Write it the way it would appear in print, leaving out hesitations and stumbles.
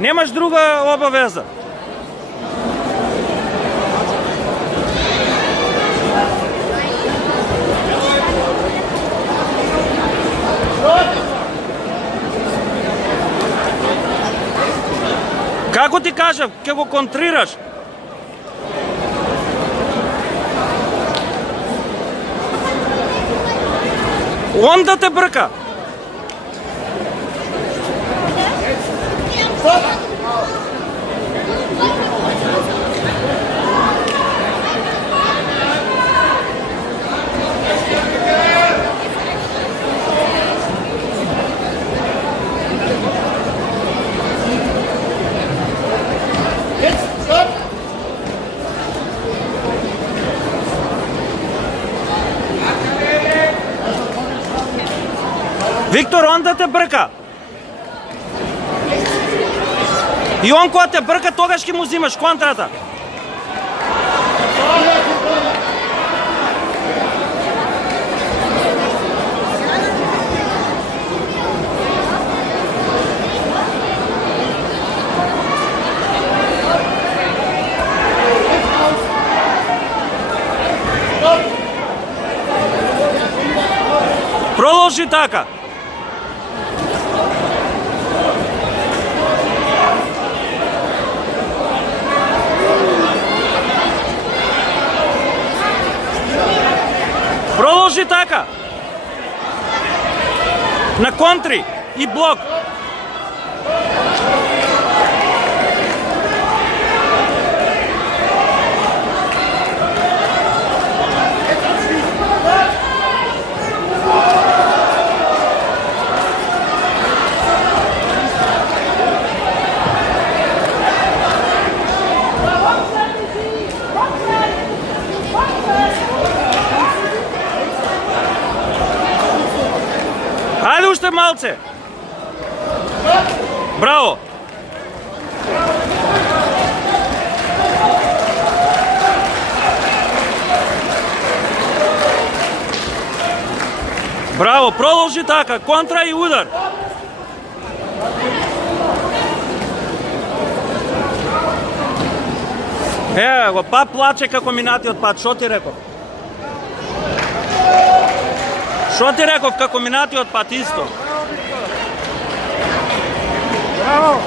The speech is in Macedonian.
Немаш друга обавеза. Како ти кажав, ќе го контрираш. Он да те брка. Виктор, он да те брка. И он кога те брка, тогаш ќе му взимаш контрата. Продолжи така. Продолжи така. На контри и блок. Ајде уште малце. Браво. Браво, продолжи така, контра и удар. Го па плаче како минатиот пат, шо ти реков? Шо ти реков како минатиот пат исто? Браво!